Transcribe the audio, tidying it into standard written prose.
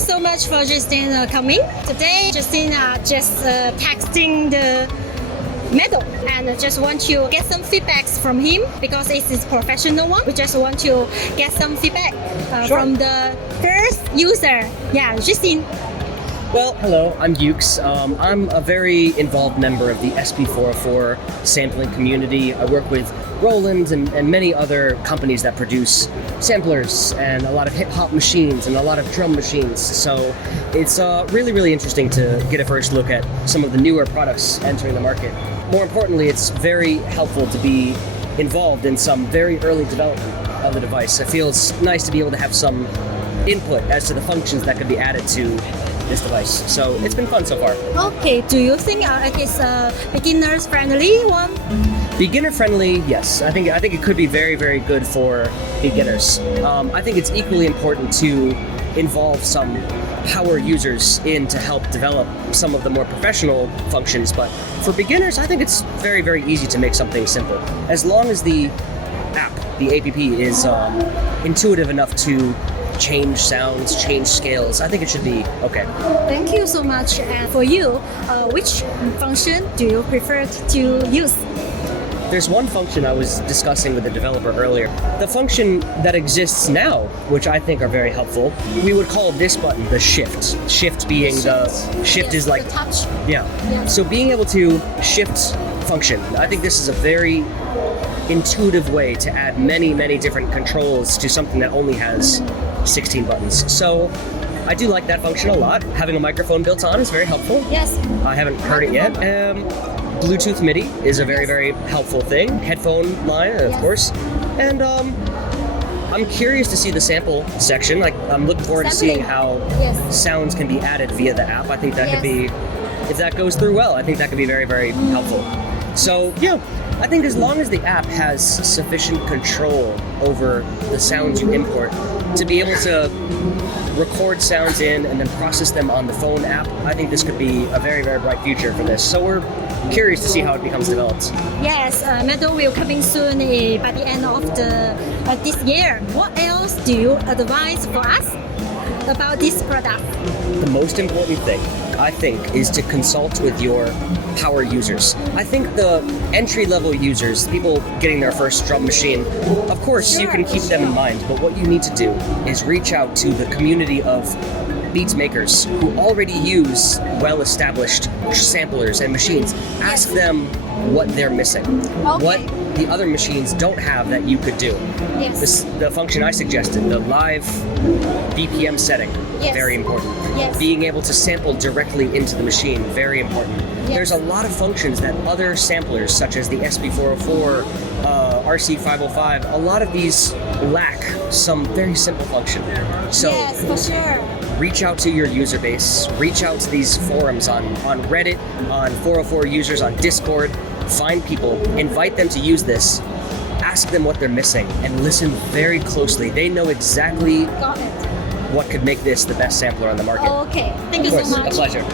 you so much for Justine coming. Today, Justine just texting the MEDO and just want to get some feedbacks from him because it's his professional one. We just want to get some feedback from the first user. Yeah, Justine. Well, hello, I'm Ukes. I'm a very involved member of the SP404 sampling community. I work with Roland and many other companies that produce samplers and a lot of hip-hop machines and a lot of drum machines. So it's really, really interesting to get a first look at some of the newer products entering the market. More importantly, it's very helpful to be involved in some very early development of the device. It feels nice to be able to have some input as to the functions that could be added to this device. So it's been fun so far. Okay, do you think it's a beginner's friendly one? Beginner friendly, yes. I think it could be very, very good for beginners. I think it's equally important to involve some power users in to help develop some of the more professional functions. But for beginners, I think it's very, very easy to make something simple. As long as the app, the app is intuitive enough to change sounds, change scales, I think it should be okay. Thank you so much. And for you, which function do you prefer to use? There's one function I was discussing with the developer earlier. The function that exists now, which I think are very helpful, we would call this button the shift. Shift being the shift is like the touch. Yeah. So being able to shift function, I think this is a very intuitive way to add many, many different controls to something that only has 16 buttons. So I do like that function a lot. Having a microphone built on is very helpful. Yes. I haven't heard it yet. Bluetooth MIDI is a very, very helpful thing. Headphone line, of course. And I'm curious to see the sample section. Like, I'm looking forward to seeing how sounds can be added via the app. I think that could be, if that goes through well, I think that could be very, very helpful. So, yeah, I think as long as the app has sufficient control over the sounds you import to be able to record sounds in and then process them on the phone app, I think this could be a very, very bright future for this. So we're curious to see how it becomes developed. Yes, MEDO will coming soon by the end of this year. What else do you advise for us about this product? The most important thing, I think, is to consult with your power users. I think the entry-level users, people getting their first drum machine, of course you can keep them in mind, but what you need to do is reach out to the community of beats makers who already use well-established samplers and machines. Ask them what they're missing, what the other machines don't have that you could do. The function I suggested, the live BPM setting, very important. Being able to sample directly into the machine, very important. There's a lot of functions that other samplers, such as the SP404, RC505, a lot of these lack some very simple function. So for sure. Reach out to your user base, reach out to these forums on Reddit, on 404 users, on Discord, find people, invite them to use this, ask them what they're missing, and listen very closely. They know exactly what could make this the best sampler on the market. Okay, thank you so much. A pleasure.